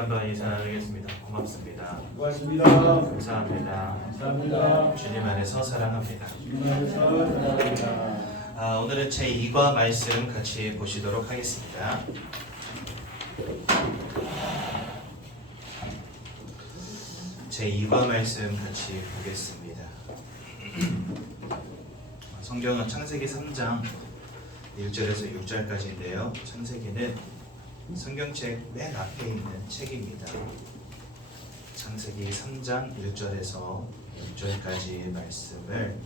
한번 인사 나누겠습니다. 고맙습니다. 고맙습니다. 감사합니다. 감사합니다. 주님 안에서 사랑합니다. 주님 안에서 사랑합니다. 오늘은 제2과 말씀 같이 보시도록 하겠습니다. 제2과 말씀 같이 보겠습니다. 성경은 창세기 3장 1절에서 6절까지인데요. 창세기는 성경책 맨 앞에 있는 책입니다. 창세기 3장 1절에서 6절까지 말씀을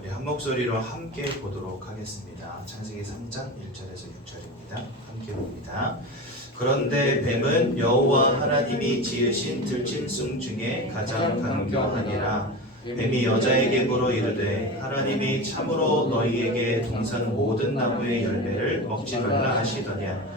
우리 한 목소리로 함께 보도록 하겠습니다. 창세기 3장 1절에서 6절입니다. 함께 봅니다. 그런데 뱀은 여호와 하나님이 지으신 들짐승 중에 가장 강교하니라. 뱀이 여자에게 물어 이르되 하나님이 참으로 너희에게 동산 모든 나무의 열매를 먹지 말라 하시더냐.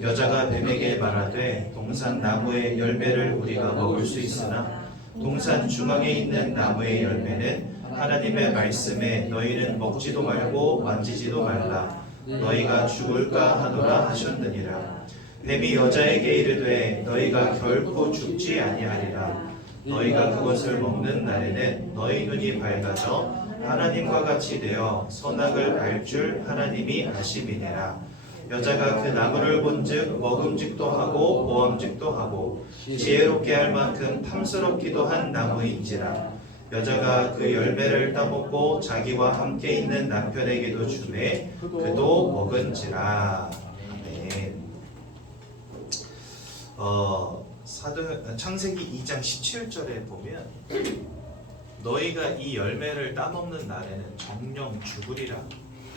여자가 뱀에게 말하되 동산 나무의 열매를 우리가 먹을 수 있으나 동산 중앙에 있는 나무의 열매는 하나님의 말씀에 너희는 먹지도 말고 만지지도 말라. 너희가 죽을까 하노라 하셨느니라. 뱀이 여자에게 이르되 너희가 결코 죽지 아니하리라. 너희가 그것을 먹는 날에는 너희 눈이 밝아져 하나님과 같이 되어 선악을 알 줄 하나님이 아심이니라. 여자가 그 나무를 본즉 먹음직도 하고 모함직도 하고 지혜롭게 할 만큼 탐스럽기도 한 나무인지라. 여자가 그 열매를 따먹고 자기와 함께 있는 남편에게도 주매 그도 먹은지라. 아멘. 창세기 2장 17절에 보면 너희가 이 열매를 따먹는 날에는 정령 죽으리라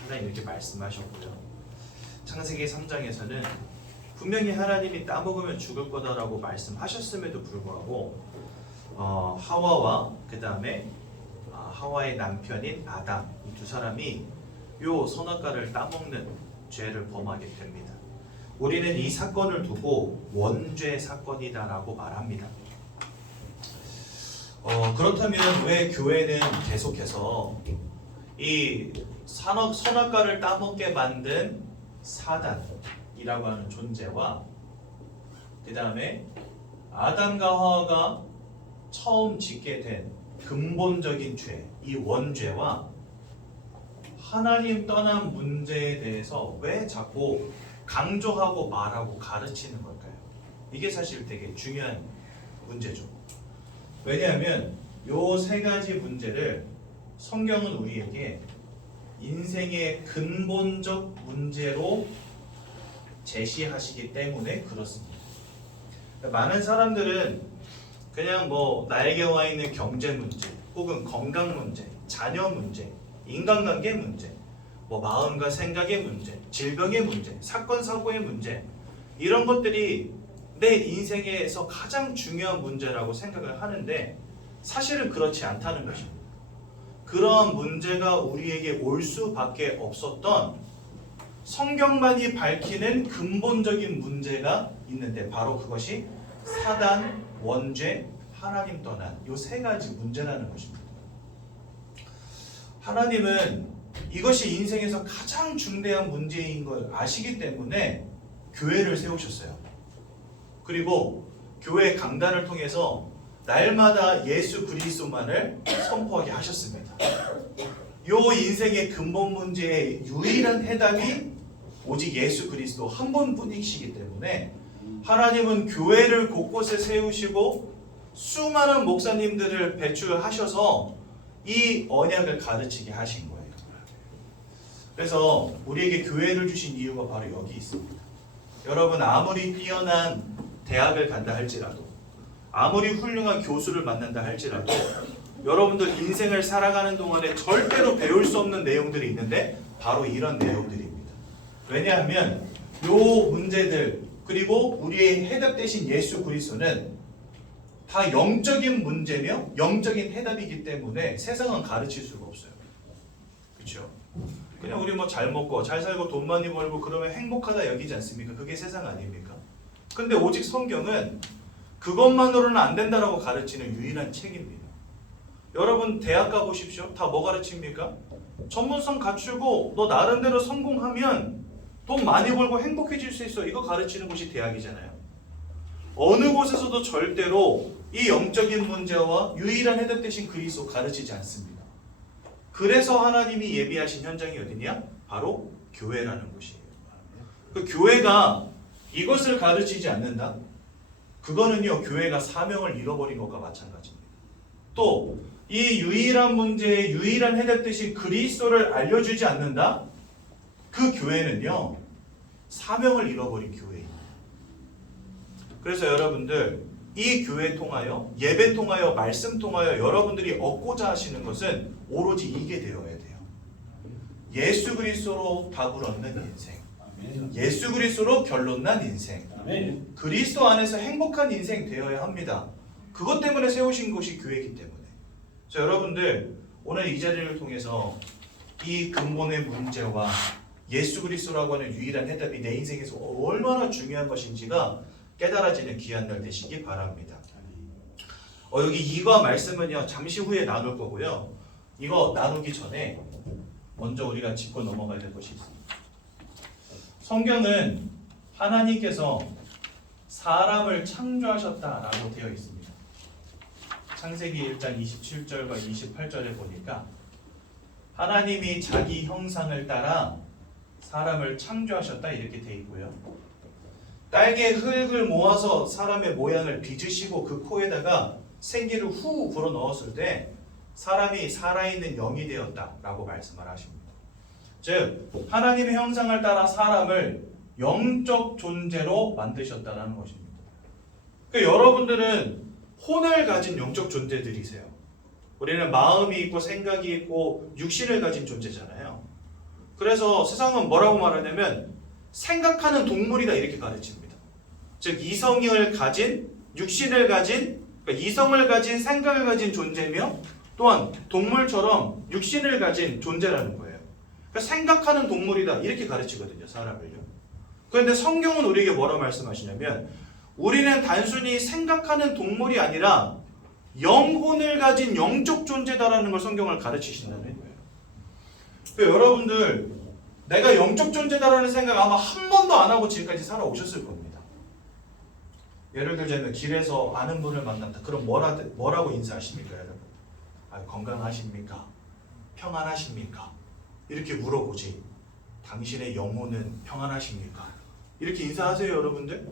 하나님 이렇게 말씀하셨고요. 창세기 3장에서는 분명히 하나님이 따먹으면 죽을 거다라고 말씀하셨음에도 불구하고 하와와 그 다음에 하와의 남편인 아담 이 두 사람이 요 선악과를 따먹는 죄를 범하게 됩니다. 우리는 이 사건을 두고 원죄 사건이다라고 말합니다. 그렇다면 왜 교회는 계속해서 이 선악과를 따먹게 만든 사단이라고 하는 존재와 그 다음에 아담과 하와가 처음 짓게 된 근본적인 죄, 이 원죄와 하나님 떠난 문제에 대해서 왜 자꾸 강조하고 말하고 가르치는 걸까요? 이게 사실 되게 중요한 문제죠. 왜냐하면 요 세 가지 문제를 성경은 우리에게 인생의 근본적 문제로 제시하시기 때문에 그렇습니다. 많은 사람들은 그냥 나에게 와 있는 경제 문제, 혹은 건강 문제, 자녀 문제, 인간관계 문제, 마음과 생각의 문제, 질병의 문제, 사건 사고의 문제 이런 것들이 내 인생에서 가장 중요한 문제라고 생각을 하는데 사실은 그렇지 않다는 것입니다. 그런 문제가 우리에게 올 수밖에 없었던 성경만이 밝히는 근본적인 문제가 있는데 바로 그것이 사단, 원죄, 하나님 떠난 이 세 가지 문제라는 것입니다. 하나님은 이것이 인생에서 가장 중대한 문제인 걸 아시기 때문에 교회를 세우셨어요. 그리고 교회 강단을 통해서 날마다 예수 그리스도만을 선포하게 하셨습니다. 요 인생의 근본 문제의 유일한 해답이 오직 예수 그리스도 한 분뿐이시기 때문에 하나님은 교회를 곳곳에 세우시고 수많은 목사님들을 배출하셔서 이 언약을 가르치게 하신 거예요. 그래서 우리에게 교회를 주신 이유가 바로 여기 있습니다. 여러분 아무리 뛰어난 대학을 간다 할지라도 아무리 훌륭한 교수를 만난다 할지라도 여러분들 인생을 살아가는 동안에 절대로 배울 수 없는 내용들이 있는데 바로 이런 내용들입니다. 왜냐하면 요 문제들 그리고 우리의 해답 대신 예수 그리스도는 다 영적인 문제며 영적인 해답이기 때문에 세상은 가르칠 수가 없어요. 그렇죠? 그냥 우리 잘 먹고 잘 살고 돈 많이 벌고 그러면 행복하다 여기지 않습니까? 그게 세상 아닙니까? 근데 오직 성경은 그것만으로는 안 된다라고 가르치는 유일한 책입니다. 여러분 대학 가보십시오. 다 뭐 가르칩니까? 전문성 갖추고 너 나름대로 성공하면 돈 많이 벌고 행복해질 수 있어. 이거 가르치는 곳이 대학이잖아요. 어느 곳에서도 절대로 이 영적인 문제와 유일한 해답 대신 그리스도 가르치지 않습니다. 그래서 하나님이 예비하신 현장이 어디냐? 바로 교회라는 곳이에요. 그 교회가 이것을 가르치지 않는다? 그거는요, 교회가 사명을 잃어버린 것과 마찬가지입니다. 또 이 유일한 문제의 유일한 해답 대신 그리스도를 알려주지 않는다? 그 교회는요, 사명을 잃어버린 교회입니다. 그래서 여러분들 이 교회 통하여, 예배 통하여, 말씀 통하여 여러분들이 얻고자 하시는 것은 오로지 이게 되어야 돼요. 예수 그리스도로 답을 얻는 인생, 예수 그리스도로 결론난 인생, 그리스도 안에서 행복한 인생 되어야 합니다. 그것 때문에 세우신 것이 교회이기 때문에. 자, 여러분들 오늘 이 자리를 통해서 이 근본의 문제와 예수 그리스도라고 하는 유일한 해답이 내 인생에서 얼마나 중요한 것인지가 깨달아지는 귀한 날 되시기 바랍니다. 여기 이거 말씀은요, 잠시 후에 나눌 거고요. 이거 나누기 전에 먼저 우리가 짚고 넘어가야 될 것이 있습니다. 성경은 하나님께서 사람을 창조하셨다라고 되어 있습니다. 창세기 1장 27절과 28절에 보니까 하나님이 자기 형상을 따라 사람을 창조하셨다 이렇게 되어 있고요. 딸기에 흙을 모아서 사람의 모양을 빚으시고 그 코에다가 생기를 후 불어 넣었을 때 사람이 살아있는 영이 되었다라고 말씀을 하십니다. 즉 하나님의 형상을 따라 사람을 영적 존재로 만드셨다는 것입니다. 그러니까 여러분들은 혼을 가진 영적 존재들이세요. 우리는 마음이 있고 생각이 있고 육신을 가진 존재잖아요. 그래서 세상은 뭐라고 말하냐면 생각하는 동물이다 이렇게 가르칩니다. 즉 이성을 가진, 육신을 가진, 그러니까 이성을 가진, 생각을 가진 존재며 또한 동물처럼 육신을 가진 존재라는 거예요. 그러니까 생각하는 동물이다 이렇게 가르치거든요, 사람을요. 그런데 성경은 우리에게 뭐라 말씀하시냐면 우리는 단순히 생각하는 동물이 아니라 영혼을 가진 영적 존재다라는 걸 성경을 가르치신다는 거예요. 그러니까 여러분들 내가 영적 존재다라는 생각 아마 한 번도 안 하고 지금까지 살아오셨을 겁니다. 예를 들자면 길에서 아는 분을 만난다. 그럼 뭐라고 인사하십니까, 여러분? 건강하십니까? 평안하십니까? 이렇게 물어보지. 당신의 영혼은 평안하십니까? 이렇게 인사하세요, 여러분들?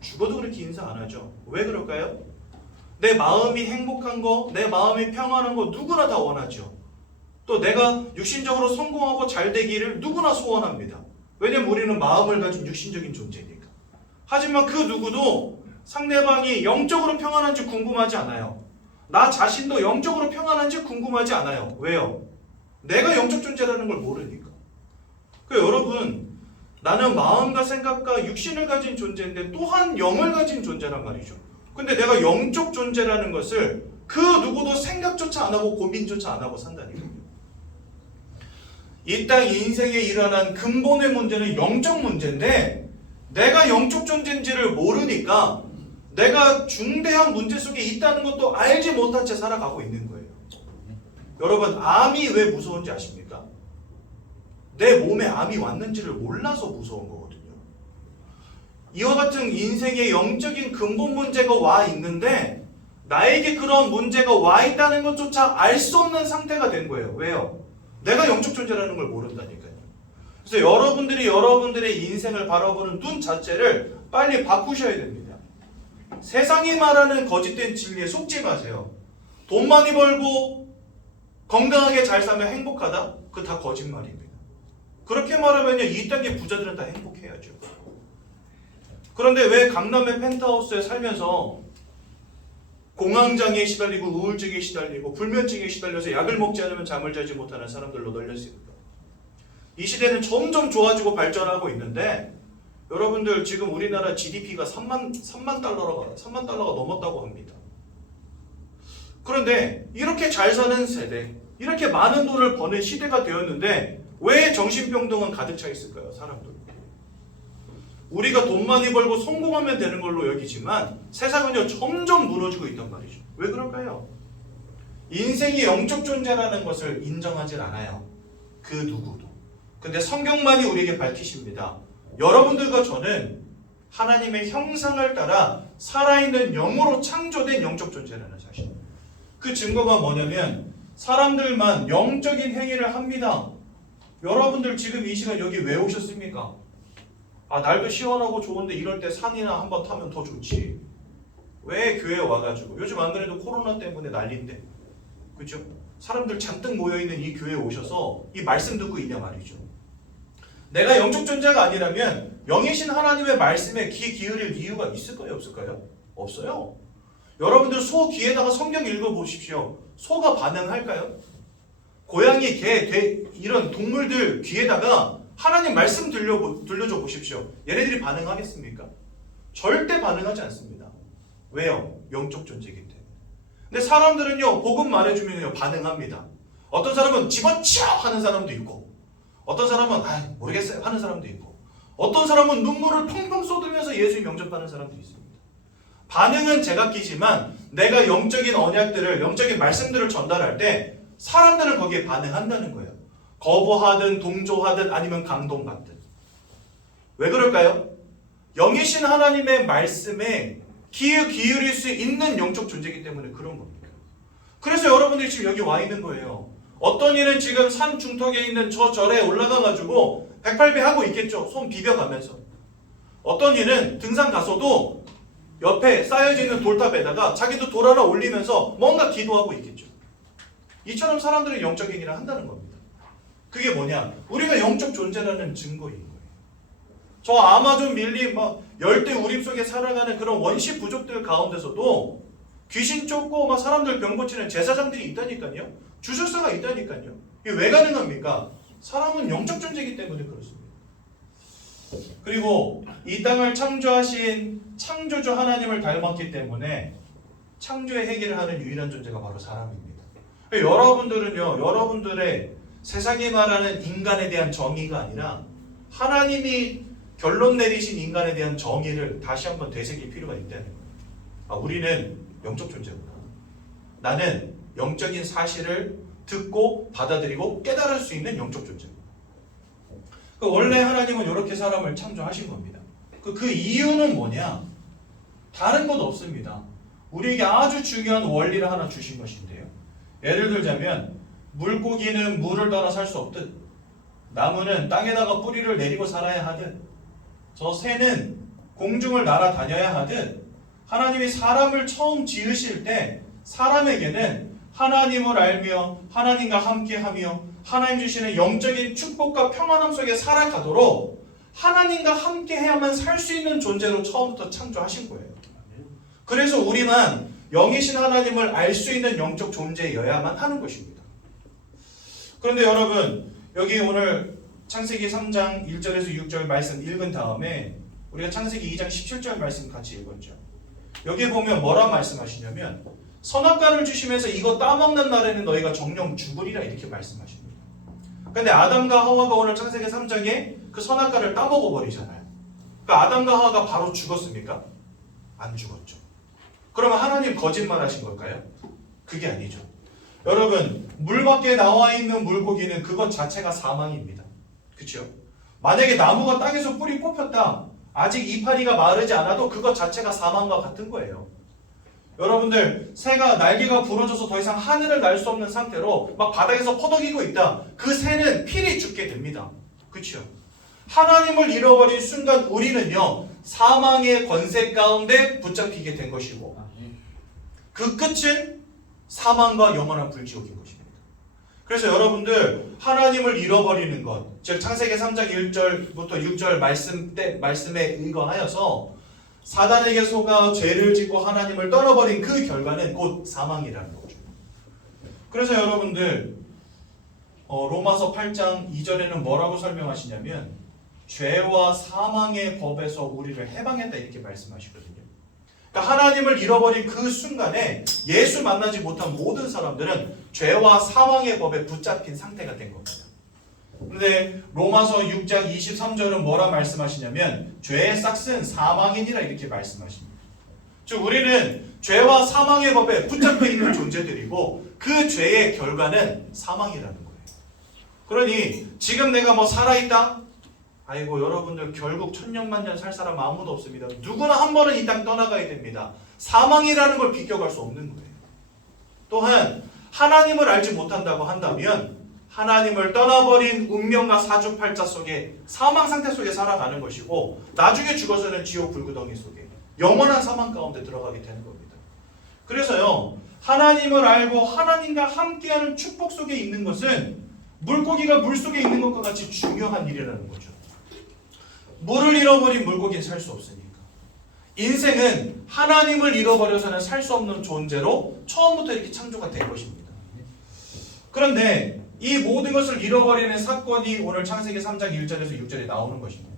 죽어도 그렇게 인사 안 하죠. 왜 그럴까요? 내 마음이 행복한 거, 내 마음이 평안한 거 누구나 다 원하죠. 또 내가 육신적으로 성공하고 잘 되기를 누구나 소원합니다. 왜냐면 우리는 마음을 가진 육신적인 존재니까. 하지만 그 누구도 상대방이 영적으로 평안한지 궁금하지 않아요. 나 자신도 영적으로 평안한지 궁금하지 않아요. 왜요? 내가 영적 존재라는 걸 모르니까. 그러니까 여러분, 나는 마음과 생각과 육신을 가진 존재인데 또한 영을 가진 존재란 말이죠. 근데 내가 영적 존재라는 것을 그 누구도 생각조차 안 하고 고민조차 안 하고 산다니까요. 이 땅 인생에 일어난 근본의 문제는 영적 문제인데 내가 영적 존재인지를 모르니까 내가 중대한 문제 속에 있다는 것도 알지 못한 채 살아가고 있는 거예요. 여러분, 암이 왜 무서운지 아십니까? 내 몸에 암이 왔는지를 몰라서 무서운 거거든요. 이와 같은 인생의 영적인 근본 문제가 와 있는데 나에게 그런 문제가 와 있다는 것조차 알 수 없는 상태가 된 거예요. 왜요? 내가 영적 존재라는 걸 모른다니까요. 그래서 여러분들이 여러분들의 인생을 바라보는 눈 자체를 빨리 바꾸셔야 됩니다. 세상이 말하는 거짓된 진리에 속지 마세요. 돈 많이 벌고 건강하게 잘 살면 행복하다? 그거 다 거짓말입니다. 그렇게 말하면요, 이 땅의 부자들은 다 행복해야죠. 그런데 왜 강남의 펜트하우스에 살면서 공황장애에 시달리고 우울증에 시달리고 불면증에 시달려서 약을 먹지 않으면 잠을 자지 못하는 사람들로 널렸습니까? 이 시대는 점점 좋아지고 발전하고 있는데 여러분들 지금 우리나라 GDP가 3만 달러가 넘었다고 합니다. 그런데 이렇게 잘 사는 세대, 이렇게 많은 돈을 버는 시대가 되었는데 왜 정신병동은 가득 차 있을까요, 사람들? 우리가 돈 많이 벌고 성공하면 되는 걸로 여기지만 세상은요 점점 무너지고 있단 말이죠. 왜 그럴까요? 인생이 영적 존재라는 것을 인정하지 않아요. 그 누구도. 근데 성경만이 우리에게 밝히십니다. 여러분들과 저는 하나님의 형상을 따라 살아있는 영으로 창조된 영적 존재라는 사실. 그 증거가 뭐냐면 사람들만 영적인 행위를 합니다. 여러분들 지금 이 시간 여기 왜 오셨습니까? 아, 날도 시원하고 좋은데 이럴 때 산이나 한번 타면 더 좋지. 왜 교회에 와가지고 요즘 안 그래도 코로나 때문에 난리인데, 그죠? 사람들 잔뜩 모여있는 이 교회에 오셔서 이 말씀 듣고 있냐 말이죠. 내가 영적 존재가 아니라면 영이신 하나님의 말씀에 귀 기울일 이유가 있을까요? 없을까요? 없어요. 여러분들 소 귀에다가 성경 읽어보십시오. 소가 반응할까요? 고양이, 개, 이런 동물들 귀에다가 하나님 말씀 들려줘 보십시오. 얘네들이 반응하겠습니까? 절대 반응하지 않습니다. 왜요? 영적 존재이기 때문에. 근데 사람들은요, 복음 말해주면요 반응합니다. 어떤 사람은 집어치워 하는 사람도 있고, 어떤 사람은 아 모르겠어요 하는 사람도 있고, 어떤 사람은 눈물을 펑펑 쏟으면서 예수님 영접하는 사람도 있습니다. 반응은 제각기지만 내가 영적인 언약들을, 영적인 말씀들을 전달할 때 사람들은 거기에 반응한다는 거예요. 거부하든 동조하든 아니면 감동받든. 왜 그럴까요? 영이신 하나님의 말씀에 귀 기울일 수 있는 영적 존재이기 때문에 그런 겁니다. 그래서 여러분들이 지금 여기 와 있는 거예요. 어떤 이는 지금 산 중턱에 있는 저 절에 올라가가지고 108배 하고 있겠죠. 손 비벼가면서. 어떤 이는 등산 가서도 옆에 쌓여져 있는 돌탑에다가 자기도 돌 하나 올리면서 뭔가 기도하고 있겠죠. 이처럼 사람들은 영적인 일을 한다는 겁니다. 그게 뭐냐? 우리가 영적 존재라는 증거인 거예요. 저 아마존 밀림 막 열대 우림 속에 살아가는 그런 원시 부족들 가운데서도 귀신 쫓고 막 사람들 병 고치는 제사장들이 있다니까요. 주술사가 있다니까요. 이게 왜 가능합니까? 사람은 영적 존재이기 때문에 그렇습니다. 그리고 이 땅을 창조하신 창조주 하나님을 닮았기 때문에 창조의 해결을 하는 유일한 존재가 바로 사람입니다. 여러분들은요, 여러분들의 세상이 말하는 인간에 대한 정의가 아니라 하나님이 결론 내리신 인간에 대한 정의를 다시 한번 되새길 필요가 있다는 거예요. 아, 우리는 영적 존재구나. 나는 영적인 사실을 듣고 받아들이고 깨달을 수 있는 영적 존재구나. 원래 하나님은 이렇게 사람을 창조하신 겁니다. 그 이유는 뭐냐? 다른 것 없습니다. 우리에게 아주 중요한 원리를 하나 주신 것인데요. 예를 들자면 물고기는 물을 떠나 살 수 없듯, 나무는 땅에다가 뿌리를 내리고 살아야 하듯, 저 새는 공중을 날아다녀야 하듯, 하나님이 사람을 처음 지으실 때 사람에게는 하나님을 알며 하나님과 함께하며 하나님 주시는 영적인 축복과 평안함 속에 살아가도록 하나님과 함께해야만 살 수 있는 존재로 처음부터 창조하신 거예요. 그래서 우리만 영이신 하나님을 알 수 있는 영적 존재여야만 하는 것입니다. 그런데 여러분, 여기 오늘 창세기 3장 1절에서 6절 말씀 읽은 다음에 우리가 창세기 2장 17절 말씀 같이 읽었죠. 여기에 보면 뭐라 말씀하시냐면 선악과를 주시면서 이거 따먹는 날에는 너희가 정령 죽으리라 이렇게 말씀하십니다. 근데 아담과 하와가 오늘 창세기 3장에 그 선악과를 따먹어 버리잖아요. 그러니까 아담과 하와가 바로 죽었습니까? 안 죽었죠. 그러면 하나님 거짓말 하신 걸까요? 그게 아니죠. 여러분, 물 밖에 나와 있는 물고기는 그것 자체가 사망입니다. 그렇죠? 만약에 나무가 땅에서 뿌리 뽑혔다, 아직 이파리가 마르지 않아도 그것 자체가 사망과 같은 거예요. 여러분들, 새가 날개가 부러져서 더 이상 하늘을 날 수 없는 상태로 막 바닥에서 퍼덕이고 있다. 그 새는 필히 죽게 됩니다. 그렇죠? 하나님을 잃어버린 순간 우리는요, 사망의 권세 가운데 붙잡히게 된 것이고, 그 끝은 사망과 영원한 불지옥인 것입니다. 그래서 여러분들, 하나님을 잃어버리는 것, 즉 창세기 3장 1절부터 6절 말씀에 의거하여서 사단에게 속아 죄를 짓고 하나님을 떠나버린 그 결과는 곧 사망이라는 거죠. 그래서 여러분들, 로마서 8장 2절에는 뭐라고 설명하시냐면 죄와 사망의 법에서 우리를 해방했다 이렇게 말씀하시거든요. 그러니까 하나님을 잃어버린 그 순간에 예수 만나지 못한 모든 사람들은 죄와 사망의 법에 붙잡힌 상태가 된 겁니다. 근데 로마서 6장 23절은 뭐라 말씀하시냐면 죄의 싹은 사망이니라 이렇게 말씀하십니다. 즉 우리는 죄와 사망의 법에 붙잡혀 있는 존재들이고 그 죄의 결과는 사망이라는 거예요. 그러니 지금 내가 뭐 살아있다? 아이고 여러분들 결국 천년만년 살 사람 아무도 없습니다. 누구나 한 번은 이 땅 떠나가야 됩니다. 사망이라는 걸 비껴갈 수 없는 거예요. 또한 하나님을 알지 못한다고 한다면 하나님을 떠나버린 운명과 사주팔자 속에 사망 상태 속에 살아가는 것이고 나중에 죽어서는 지옥 불구덩이 속에 영원한 사망 가운데 들어가게 되는 겁니다. 그래서요 하나님을 알고 하나님과 함께하는 축복 속에 있는 것은 물고기가 물속에 있는 것과 같이 중요한 일이라는 거죠. 물을 잃어버린 물고기는 살 수 없으니까. 인생은 하나님을 잃어버려서는 살 수 없는 존재로 처음부터 이렇게 창조가 된 것입니다. 그런데 이 모든 것을 잃어버리는 사건이 오늘 창세기 3장 1절에서 6절에 나오는 것입니다.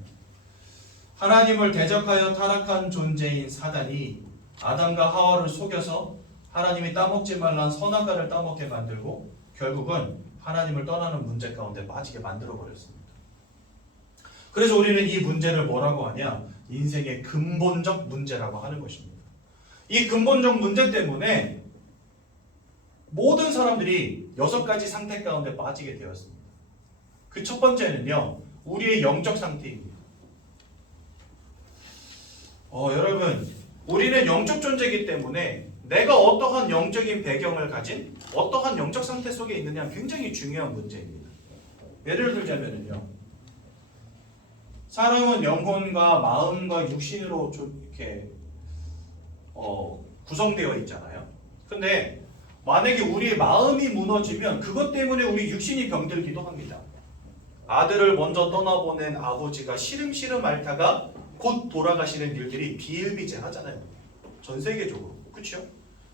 하나님을 대적하여 타락한 존재인 사단이 아담과 하와를 속여서 하나님이 따먹지 말란 선악과를 따먹게 만들고 결국은 하나님을 떠나는 문제 가운데 빠지게 만들어버렸습니다. 그래서 우리는 이 문제를 뭐라고 하냐? 인생의 근본적 문제라고 하는 것입니다. 이 근본적 문제 때문에 모든 사람들이 6가지 상태 가운데 빠지게 되었습니다. 그 첫 번째는요, 우리의 영적 상태입니다. 여러분, 우리는 영적 존재이기 때문에 내가 어떠한 영적인 배경을 가진 어떠한 영적 상태 속에 있느냐 굉장히 중요한 문제입니다. 예를 들자면요, 사람은 영혼과 마음과 육신으로 좀 이렇게 구성되어 있잖아요. 근데 만약에 우리의 마음이 무너지면 그것 때문에 우리 육신이 병들기도 합니다. 아들을 먼저 떠나보낸 아버지가 시름시름 앓다가 곧 돌아가시는 일들이 비일비재하잖아요. 전 세계적으로. 그렇죠?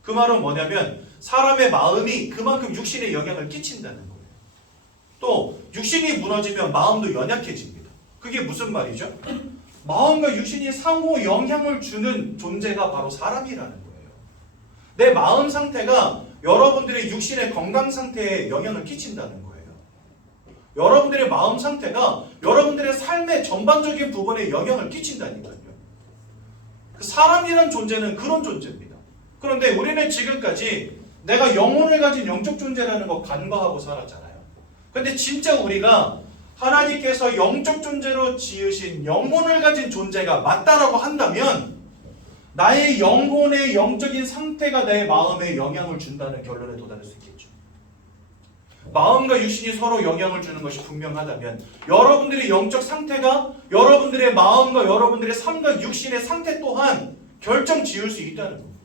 그 말은 뭐냐면 사람의 마음이 그만큼 육신에 영향을 끼친다는 거예요. 또 육신이 무너지면 마음도 연약해집니다. 그게 무슨 말이죠? 마음과 육신이 상호 영향을 주는 존재가 바로 사람이라는 거예요. 내 마음 상태가 여러분들의 육신의 건강 상태에 영향을 끼친다는 거예요. 여러분들의 마음 상태가 여러분들의 삶의 전반적인 부분에 영향을 끼친다니까요. 사람이라는 존재는 그런 존재입니다. 그런데 우리는 지금까지 내가 영혼을 가진 영적 존재라는 거 간과하고 살았잖아요. 근데 진짜 우리가 하나님께서 영적 존재로 지으신 영혼을 가진 존재가 맞다라고 한다면 나의 영혼의 영적인 상태가 내 마음에 영향을 준다는 결론에 도달할 수 있겠죠. 마음과 육신이 서로 영향을 주는 것이 분명하다면 여러분들의 영적 상태가 여러분들의 마음과 여러분들의 삶과 육신의 상태 또한 결정 지을 수 있다는 겁니다.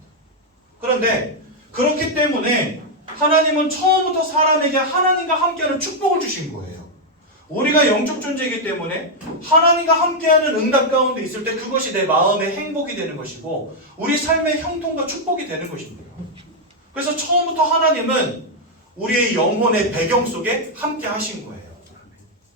그런데 그렇기 때문에 하나님은 처음부터 사람에게 하나님과 함께하는 축복을 주신 거예요. 우리가 영적 존재이기 때문에 하나님과 함께하는 응답 가운데 있을 때 그것이 내 마음의 행복이 되는 것이고 우리 삶의 형통과 축복이 되는 것입니다. 그래서 처음부터 하나님은 우리의 영혼의 배경 속에 함께 하신 거예요.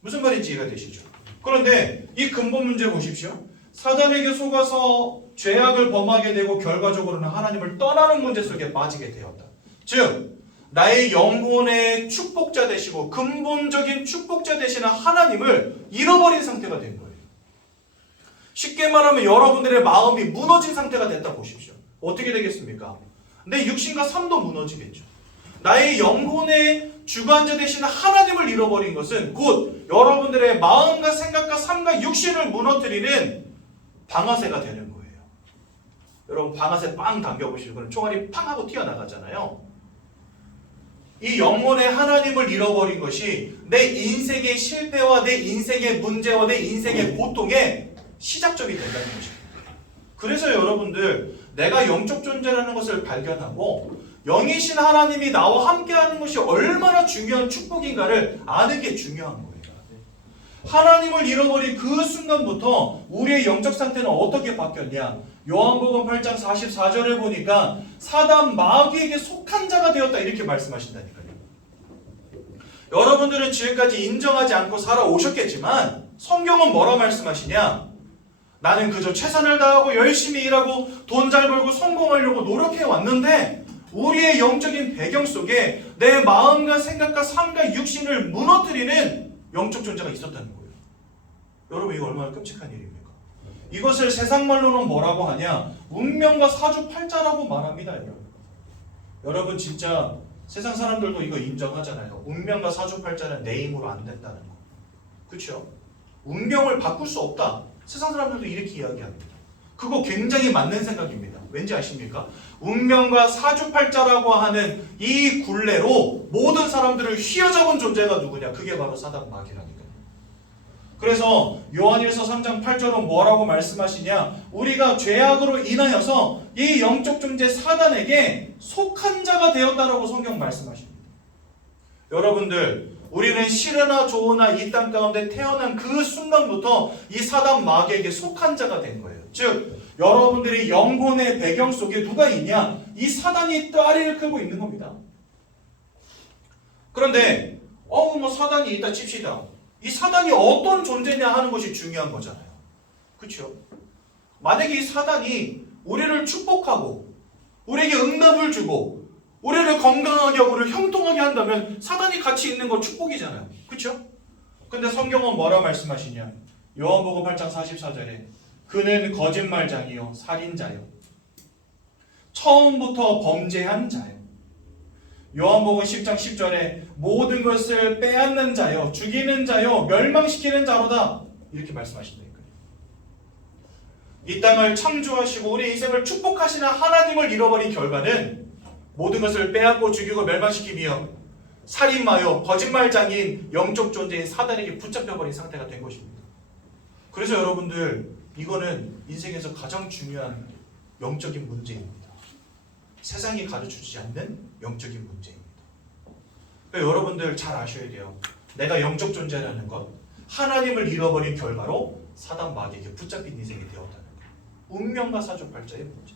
무슨 말인지 이해가 되시죠? 그런데 이 근본 문제 보십시오. 사단에게 속아서 죄악을 범하게 되고 결과적으로는 하나님을 떠나는 문제 속에 빠지게 되었다. 즉 나의 영혼의 축복자 되시고 근본적인 축복자 되시는 하나님을 잃어버린 상태가 된 거예요. 쉽게 말하면 여러분들의 마음이 무너진 상태가 됐다 보십시오. 어떻게 되겠습니까? 내 육신과 삶도 무너지겠죠. 나의 영혼의 주관자 되시는 하나님을 잃어버린 것은 곧 여러분들의 마음과 생각과 삶과 육신을 무너뜨리는 방아쇠가 되는 거예요. 여러분 방아쇠 빵 당겨보시면 그런 총알이 팡 하고 튀어나가잖아요. 이 영혼의 하나님을 잃어버린 것이 내 인생의 실패와 내 인생의 문제와 내 인생의 고통의 시작점이 된다는 것입니다. 그래서 여러분들 내가 영적 존재라는 것을 발견하고 영이신 하나님이 나와 함께하는 것이 얼마나 중요한 축복인가를 아는 게 중요한 거예요. 하나님을 잃어버린 그 순간부터 우리의 영적 상태는 어떻게 바뀌었냐? 요한복음 8장 44절에 보니까 사단 마귀에게 속한 자가 되었다 이렇게 말씀하신다니까요. 여러분들은 지금까지 인정하지 않고 살아오셨겠지만 성경은 뭐라 말씀하시냐? 나는 그저 최선을 다하고 열심히 일하고 돈 잘 벌고 성공하려고 노력해 왔는데 우리의 영적인 배경 속에 내 마음과 생각과 삶과 육신을 무너뜨리는 영적 존재가 있었다는 거예요. 여러분 이거 얼마나 끔찍한 일입니까? 이것을 세상 말로는 뭐라고 하냐? 운명과 사주팔자라고 말합니다. 여러분 진짜 세상 사람들도 이거 인정하잖아요. 운명과 사주팔자는 내 힘으로 안 된다는 거. 그렇죠? 운명을 바꿀 수 없다. 세상 사람들도 이렇게 이야기합니다. 그거 굉장히 맞는 생각입니다. 왠지 아십니까? 운명과 사주팔자라고 하는 이 굴레로 모든 사람들을 휘어잡은 존재가 누구냐? 그게 바로 사단 마귀라는 거예요. 그래서 요한일서 3장 8절은 뭐라고 말씀하시냐? 우리가 죄악으로 인하여서 이 영적 존재 사단에게 속한 자가 되었다라고 성경 말씀하십니다. 여러분들, 우리는 싫으나 좋으나 이 땅 가운데 태어난 그 순간부터 이 사단 마귀에게 속한 자가 된 거예요. 즉 여러분들이 영혼의 배경 속에 누가 있냐? 이 사단이 다리를 끌고 있는 겁니다. 그런데 뭐 사단이 있다 칩시다. 이 사단이 어떤 존재냐 하는 것이 중요한 거잖아요. 그렇죠? 만약에 이 사단이 우리를 축복하고 우리에게 응답을 주고 우리를 건강하게 하고 우리를 형통하게 한다면 사단이 같이 있는 거 축복이잖아요. 그렇죠? 근데 성경은 뭐라 말씀하시냐? 요한복음 8장 44절에 그는 거짓말장이요 살인자요 처음부터 범죄한 자요. 요한복음 10장 10절에 모든 것을 빼앗는 자요 죽이는 자요 멸망시키는 자로다. 이렇게 말씀하신다니까요. 이 땅을 창조하시고 우리 인생을 축복하시는 하나님을 잃어버린 결과는 모든 것을 빼앗고 죽이고 멸망시키며 살인마요 거짓말장인 영적 존재인 사단에게 붙잡혀버린 상태가 된 것입니다. 그래서 여러분들 이거는 인생에서 가장 중요한 영적인 문제입니다. 세상이 가르쳐주지 않는 영적인 문제입니다. 그러니까 여러분들 잘 아셔야 돼요. 내가 영적 존재라는 것, 하나님을 잃어버린 결과로 사단 마귀에게 붙잡힌 인생이 되었다는 거예요. 운명과 사주팔자의 문제.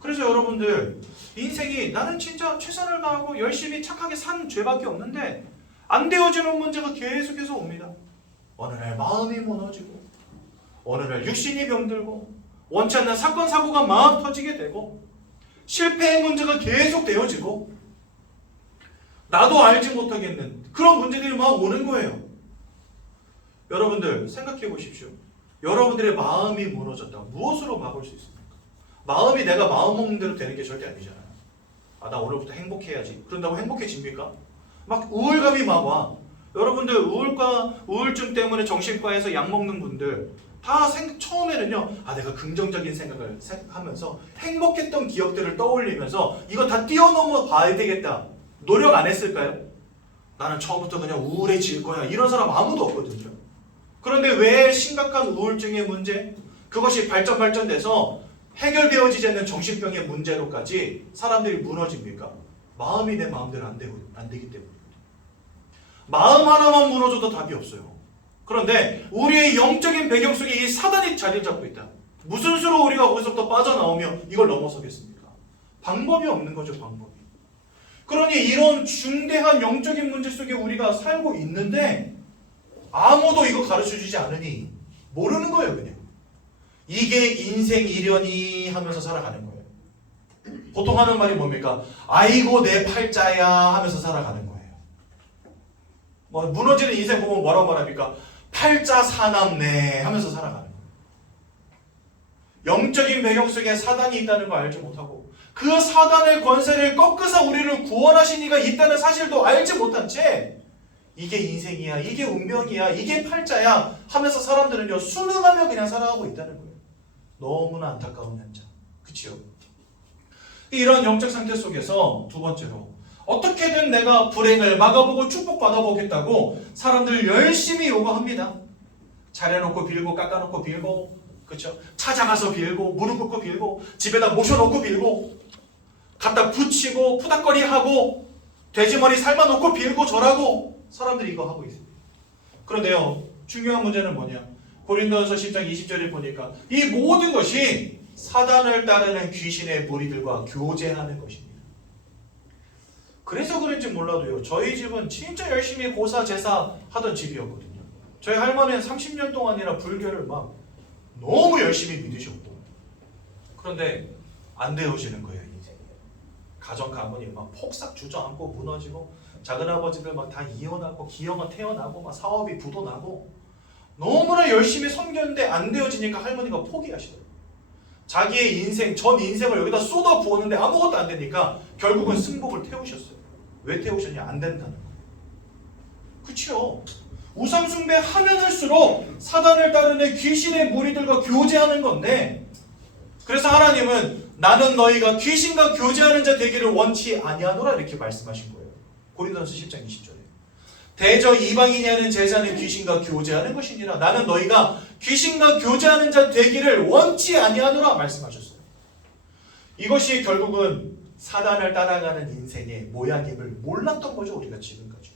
그래서 여러분들 인생이 나는 진짜 최선을 다하고 열심히 착하게 산 죄밖에 없는데 안 되어지는 문제가 계속해서 옵니다. 어느 날 마음이 무너지고 어느 날 육신이 병들고 원치 않는 사건 사고가 막 터지게 되고 실패의 문제가 계속 되어지고 나도 알지 못하겠는 그런 문제들이 막 오는 거예요. 여러분들 생각해 보십시오. 여러분들의 마음이 무너졌다. 무엇으로 막을 수 있습니까? 마음이 내가 마음 먹는 대로 되는 게 절대 아니잖아요. 나 오늘부터 행복해야지. 그런다고 행복해집니까? 막 우울감이 막 와. 여러분들 우울증 때문에 정신과에서 약 먹는 분들 다 처음에는요. 내가 긍정적인 생각을 하면서 행복했던 기억들을 떠올리면서 이거 다 뛰어넘어 봐야 되겠다. 노력 안 했을까요? 나는 처음부터 그냥 우울해질 거야. 이런 사람 아무도 없거든요. 그런데 왜 심각한 우울증의 문제? 그것이 발전돼서 해결되어지지 않는 정신병의 문제로까지 사람들이 무너집니까? 마음이 내 마음대로 안 되기 때문입니다. 마음 하나만 무너져도 답이 없어요. 그런데 우리의 영적인 배경 속에 이 사단이 자리를 잡고 있다. 무슨 수로 우리가 거기서부터 빠져나오며 이걸 넘어서겠습니까? 방법이 없는 거죠, 방법이. 그러니 이런 중대한 영적인 문제 속에 우리가 살고 있는데 아무도 이거 가르쳐주지 않으니 모르는 거예요, 그냥. 이게 인생이려니 하면서 살아가는 거예요. 보통 하는 말이 뭡니까? 아이고 내 팔자야 하면서 살아가는 거예요. 무너지는 인생 보면 뭐라고 말합니까? 팔자 사납네 하면서 살아가는 거예요. 영적인 배경 속에 사단이 있다는 걸 알지 못하고 그 사단의 권세를 꺾으사 우리를 구원하신 이가 있다는 사실도 알지 못한 채 이게 인생이야, 이게 운명이야, 이게 팔자야 하면서 사람들은요 순응하며 그냥 살아가고 있다는 거예요. 너무나 안타까운 현장. 그치요? 이런 영적 상태 속에서 두 번째로 어떻게든 내가 불행을 막아보고 축복받아보겠다고 사람들 열심히 요구합니다. 잘해놓고 빌고 깎아놓고 빌고 그쵸? 찾아가서 빌고 무릎 꿇고 빌고 집에다 모셔놓고 빌고 갖다 붙이고 푸닥거리하고 돼지머리 삶아놓고 빌고 절하고 사람들이 이거 하고 있습니다. 그런데요 중요한 문제는 뭐냐? 고린도전서 10장 20절에 보니까 이 모든 것이 사단을 따르는 귀신의 무리들과 교제하는 것입니다. 그래서 그런지 몰라도요 저희 집은 진짜 열심히 고사 제사 하던 집이었거든요. 저희 할머니는 30년 동안이나 불교를 막 너무 열심히 믿으셨고 그런데 안 되어지는 거예요 인생이. 가정 가문이 막 폭삭 주저앉고 무너지고 작은아버지들 막 다 이혼하고 기형아 태어나고 막 사업이 부도나고 너무나 열심히 섬겼는데 안 되어지니까 할머니가 포기하시더라고요. 자기의 인생, 전 인생을 여기다 쏟아 부었는데 아무것도 안 되니까 결국은 승복을 태우셨어요. 왜 태우셨냐? 안 된다는 거예요. 그쵸? 우상 숭배하면 할수록 사단을 따르는 귀신의 무리들과 교제하는 건데, 그래서 하나님은 나는 너희가 귀신과 교제하는 자 되기를 원치 아니하노라 이렇게 말씀하신 거예요. 고린도전서 10장 20절에. 대저 이방인이 하는 제사는 귀신과 교제하는 것이니라. 나는 너희가 귀신과 교제하는 자 되기를 원치 아니하노라 말씀하셨어요. 이것이 결국은 사단을 따라가는 인생의 모양임을 몰랐던 거죠, 우리가 지금까지.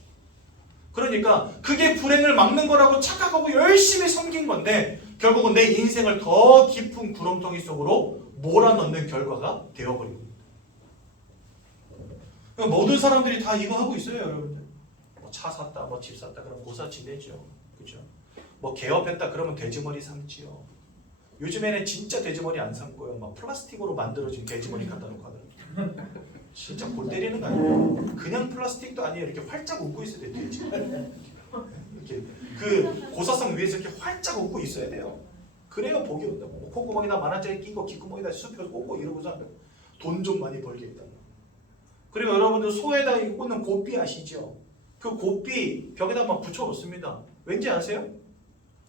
그러니까 그게 불행을 막는 거라고 착각하고 열심히 섬긴 건데 결국은 내 인생을 더 깊은 구렁텅이 속으로 몰아넣는 결과가 되어버린 겁니다. 모든 사람들이 다 이거 하고 있어요, 여러분들. 뭐 차 샀다, 뭐 집 샀다, 그럼 고사 지내죠, 그죠? 뭐 개업했다, 그러면 돼지머리 삼지요. 요즘에는 진짜 돼지머리 안 삼고요, 막 플라스틱으로 만들어진 돼지머리 갖다 놓고 하더라고요. 진짜 골 때리는 거 아니에요? 그냥 플라스틱도 아니에요. 이렇게 활짝 웃고 있어야 돼요, 돼지. 이렇게 그 고사성 위에서 이렇게 활짝 웃고 있어야 돼요. 그래야 복이 온다고. 콧구멍에다 만원짜리 끼고 귓구멍에다 수표 꽂고 이러고서 돈 좀 많이 벌겠다. 그리고 여러분들 소에다 꽂는 고삐 아시죠? 그 고삐 벽에다 막 붙여놓습니다. 왠지 아세요?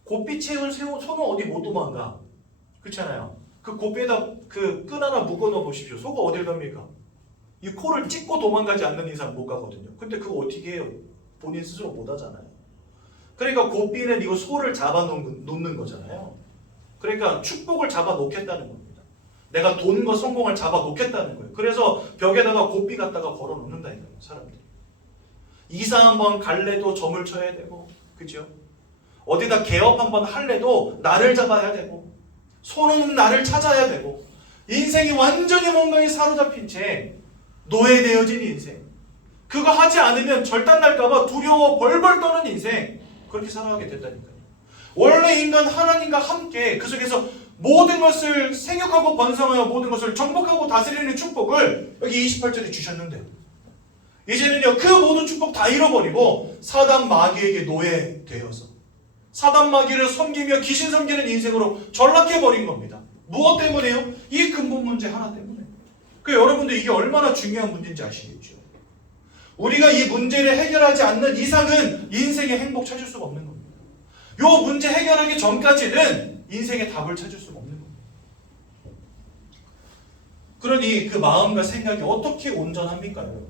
고삐 채운 소는 어디 못 도망가. 그렇잖아요. 그 고삐에다 그 끈 하나 묶어 넣어 보십시오. 소가 어딜 갑니까? 이 코를 찢고 도망가지 않는 이상 못 가거든요. 근데 그거 어떻게 해요? 본인 스스로 못 하잖아요. 그러니까 고삐는 이거 소를 잡아 놓는 거잖아요. 그러니까 축복을 잡아 놓겠다는 겁니다. 내가 돈과 성공을 잡아 놓겠다는 거예요. 그래서 벽에다가 고삐 갖다가 걸어 놓는다니까요, 사람들이. 이사 한번 갈래도 점을 쳐야 되고, 그죠? 어디다 개업 한번 할래도 나를 잡아야 되고, 소는 나를 찾아야 되고, 인생이 완전히 뭔가에 사로잡힌 채 노예되어진 인생. 그거 하지 않으면 절단날까봐 두려워 벌벌 떠는 인생. 그렇게 살아가게 된다니까요. 원래 인간 하나님과 함께 그 속에서 모든 것을 생육하고 번성하여 모든 것을 정복하고 다스리는 축복을 여기 28절에 주셨는데 이제는요 그 모든 축복 다 잃어버리고 사단 마귀에게 노예되어서 사단 마귀를 섬기며 귀신 섬기는 인생으로 전락해버린 겁니다. 무엇 때문에요? 이 근본 문제 하나 때문에. 여러분들 이게 얼마나 중요한 문제인지 아시겠죠? 우리가 이 문제를 해결하지 않는 이상은 인생의 행복 찾을 수가 없는 겁니다. 이 문제 해결하기 전까지는 인생의 답을 찾을 수가 없는 겁니다. 그러니 그 마음과 생각이 어떻게 온전합니까, 여러분?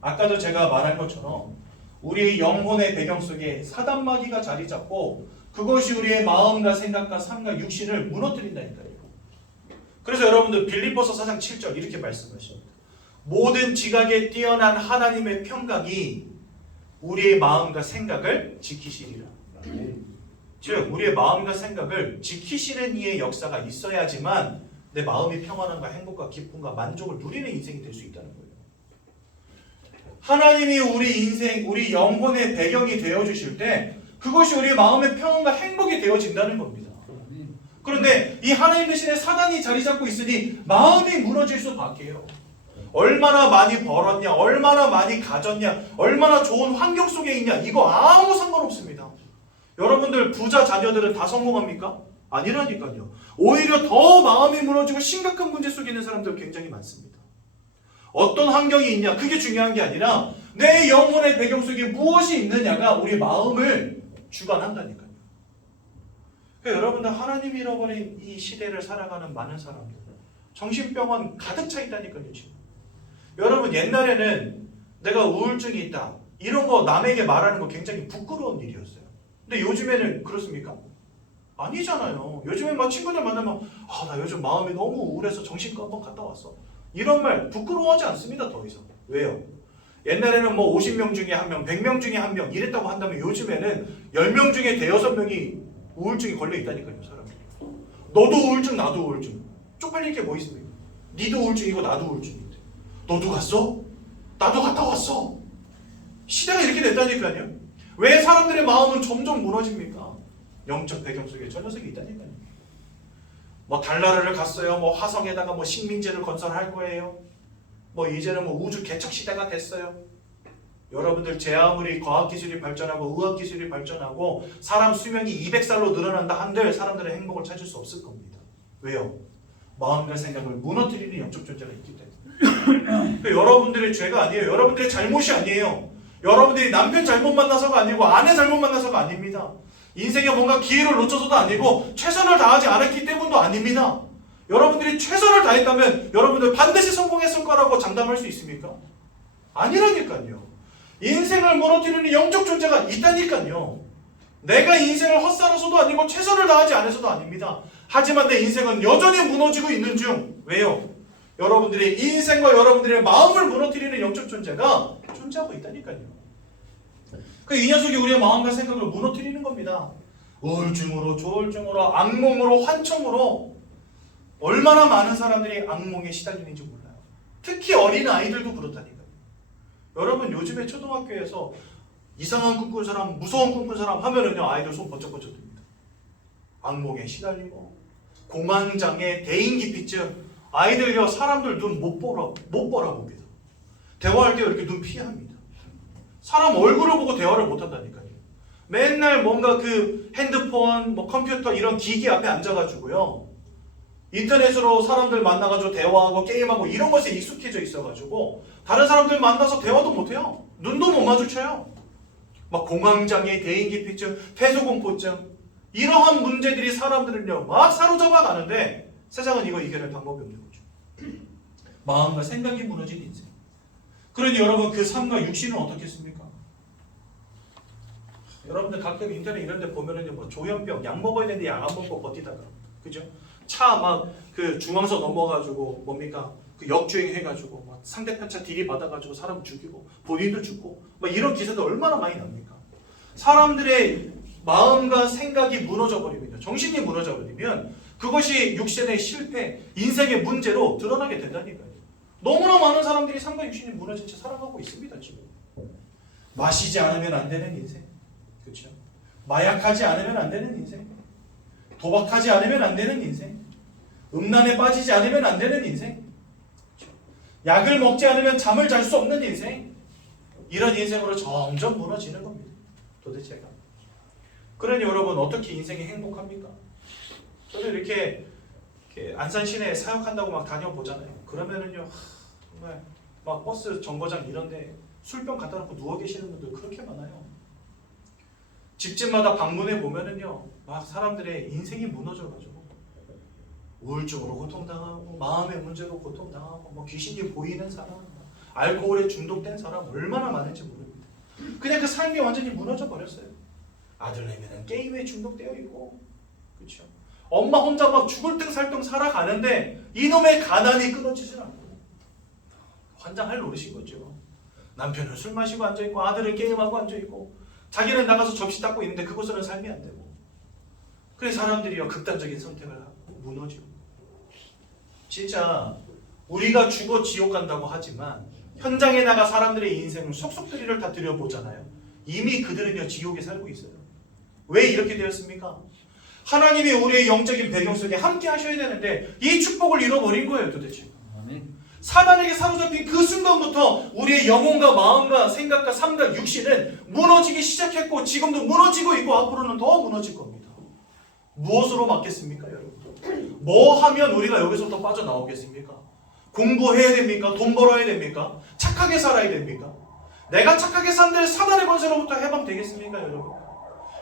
아까도 제가 말한 것처럼 우리의 영혼의 배경 속에 사단 마귀가 자리 잡고 그것이 우리의 마음과 생각과 삶과 육신을 무너뜨린다니까요. 그래서 여러분들 빌립보서 4장 7절 이렇게 말씀하십니다. 모든 지각에 뛰어난 하나님의 평강이 우리의 마음과 생각을 지키시리라. 즉 우리의 마음과 생각을 지키시는 이의 역사가 있어야지만 내 마음이 평안함과 행복과 기쁨과 만족을 누리는 인생이 될 수 있다는 거예요. 하나님이 우리 인생, 우리 영혼의 배경이 되어주실 때 그것이 우리의 마음의 평안과 행복이 되어진다는 겁니다. 그런데 이 하나님 대신에 사단이 자리 잡고 있으니 마음이 무너질 수밖에요. 얼마나 많이 벌었냐, 얼마나 많이 가졌냐, 얼마나 좋은 환경 속에 있냐 이거 아무 상관없습니다. 여러분들 부자 자녀들은 다 성공합니까? 아니라니까요. 오히려 더 마음이 무너지고 심각한 문제 속에 있는 사람들 굉장히 많습니다. 어떤 환경이 있냐 그게 중요한 게 아니라 내 영혼의 배경 속에 무엇이 있느냐가 우리 마음을 주관한다니까요. 그러니까 여러분들 하나님 잃어버린 이 시대를 살아가는 많은 사람들 정신병원 가득 차 있다니까요 지금. 여러분 옛날에는 내가 우울증이 있다 이런 거 남에게 말하는 거 굉장히 부끄러운 일이었어요. 근데 요즘에는 그렇습니까? 아니잖아요. 요즘에 막 친구들 만나면 나 요즘 마음이 너무 우울해서 정신과 한번 갔다 왔어. 이런 말 부끄러워하지 않습니다. 더 이상. 왜요? 옛날에는 뭐 50명 중에 1명, 100명 중에 1명 이랬다고 한다면 요즘에는 10명 중에 대여섯 명이 우울증이 걸려 있다니까요. 사람들이. 너도 우울증 나도 우울증. 쪽팔릴 게 뭐 있습니까? 니도 우울증이고 나도 우울증인데 너도 갔어? 나도 갔다 왔어. 시대가 이렇게 됐다니까요. 왜 사람들의 마음은 점점 무너집니까? 영적 배경 속에 저 녀석이 있다니까요. 뭐 달나라를 갔어요. 뭐 화성에다가 뭐 식민지를 건설할 거예요. 뭐 이제는 뭐 우주 개척 시대가 됐어요. 여러분들 제 아무리 과학기술이 발전하고 의학기술이 발전하고 사람 수명이 200살로 늘어난다 한들 사람들은 행복을 찾을 수 없을 겁니다. 왜요? 마음과 생각을 무너뜨리는 영적 존재가 있기 때문에. 여러분들의 죄가 아니에요. 여러분들의 잘못이 아니에요. 여러분들이 남편 잘못 만나서가 아니고 아내 잘못 만나서가 아닙니다. 인생에 뭔가 기회를 놓쳐서도 아니고 최선을 다하지 않았기 때문도 아닙니다. 여러분들이 최선을 다했다면 여러분들 반드시 성공했을 거라고 장담할 수 있습니까? 아니라니까요. 인생을 무너뜨리는 영적 존재가 있다니까요. 내가 인생을 헛살아서도 아니고 최선을 다하지 않아서도 아닙니다. 하지만 내 인생은 여전히 무너지고 있는 중. 왜요? 여러분들의 인생과 여러분들의 마음을 무너뜨리는 영적 존재가 존재하고 있다니까요. 이 녀석이 우리의 마음과 생각을 무너뜨리는 겁니다. 우울증으로, 조울증으로, 악몽으로, 환청으로 얼마나 많은 사람들이 악몽에 시달리는지 몰라요. 특히 어린 아이들도 그렇다니까요. 여러분 요즘에 초등학교에서 이상한 꿈 꾼 사람, 무서운 꿈 꾼 사람 하면은요 아이들 손 번쩍번쩍 듭니다. 악몽에 시달리고 공황장애, 대인기피증, 아이들요 사람들 눈 못 보라봅니다. 대화할 때 이렇게 눈 피합니다. 사람 얼굴을 보고 대화를 못 한다니까요. 맨날 뭔가 그 핸드폰, 컴퓨터 이런 기기 앞에 앉아가지고요. 인터넷으로 사람들 만나가지고 대화하고 게임하고 이런 것에 익숙해져 있어가지고 다른 사람들 만나서 대화도 못해요. 눈도 못 마주쳐요. 막 공황장애, 대인기피증, 폐소공포증 이러한 문제들이 사람들을요 막 사로잡아 가는데 세상은 이거 이겨낼 방법이 없는 거죠. 마음과 생각이 무너진 인생. 그러니 여러분 그 삶과 육신은 어떻겠습니까? 여러분들 가끔 인터넷 이런 데 보면은요 뭐 조현병 약 먹어야 되는데 약 안 먹고 버티다가 그죠? 차 막 그 중앙선 넘어가지고 뭡니까? 그 역주행 해가지고 막 상대편 차 들이받아가지고 사람 죽이고 본인도 죽고 막 이런 기사도 얼마나 많이 납니까? 사람들의 마음과 생각이 무너져 버리면 정신이 무너져 버리면 그것이 육신의 실패, 인생의 문제로 드러나게 된다니까요. 너무나 많은 사람들이 삶과 육신이 무너진 채 살아가고 있습니다 지금. 마시지 않으면 안 되는 인생, 그렇죠? 마약하지 않으면 안 되는 인생, 도박하지 않으면 안 되는 인생, 음란에 빠지지 않으면 안 되는 인생, 약을 먹지 않으면 잠을 잘 수 없는 인생, 이런 인생으로 점점 무너지는 겁니다. 도대체가. 그러니 여러분 어떻게 인생이 행복합니까? 저도 이렇게 안산 시내에 사역한다고 막 다녀보잖아요. 그러면은요 정말 막 버스 정거장 이런데 술병 갖다 놓고 누워 계시는 분들 그렇게 많아요. 집집마다 방문해 보면은요 막 사람들의 인생이 무너져가지고 우울증으로 고통당하고 마음의 문제로 고통당하고 뭐 귀신이 보이는 사람, 알코올에 중독된 사람 얼마나 많은지 모릅니다. 그냥 그 삶이 완전히 무너져 버렸어요. 아들내미는 게임에 중독되어 있고, 그렇죠? 엄마 혼자 막 죽을 등 살등 살아가는데 이놈의 가난이 끊어지질 않고 환장할 노릇인 거죠. 남편은 술 마시고 앉아 있고 아들은 게임하고 앉아 있고 자기는 나가서 접시 닦고 있는데 그것으로는 삶이 안 되고. 그래서 사람들이요 극단적인 선택을 하고 무너지고. 진짜 우리가 죽어 지옥 간다고 하지만 현장에 나가 사람들의 인생을 속속들이를 다 들여보잖아요. 이미 그들은요 지옥에 살고 있어요. 왜 이렇게 되었습니까? 하나님이 우리의 영적인 배경 속에 함께 하셔야 되는데 이 축복을 잃어버린 거예요 도대체. 아멘. 사단에게 사로잡힌 그 순간부터 우리의 영혼과 마음과 생각과 삶과 육신은 무너지기 시작했고 지금도 무너지고 있고 앞으로는 더 무너질 겁니다. 무엇으로 막겠습니까 여러분? 뭐 하면 우리가 여기서부터 빠져나오겠습니까? 공부해야 됩니까? 돈 벌어야 됩니까? 착하게 살아야 됩니까? 내가 착하게 산들 사단의 권세로부터 해방되겠습니까 여러분?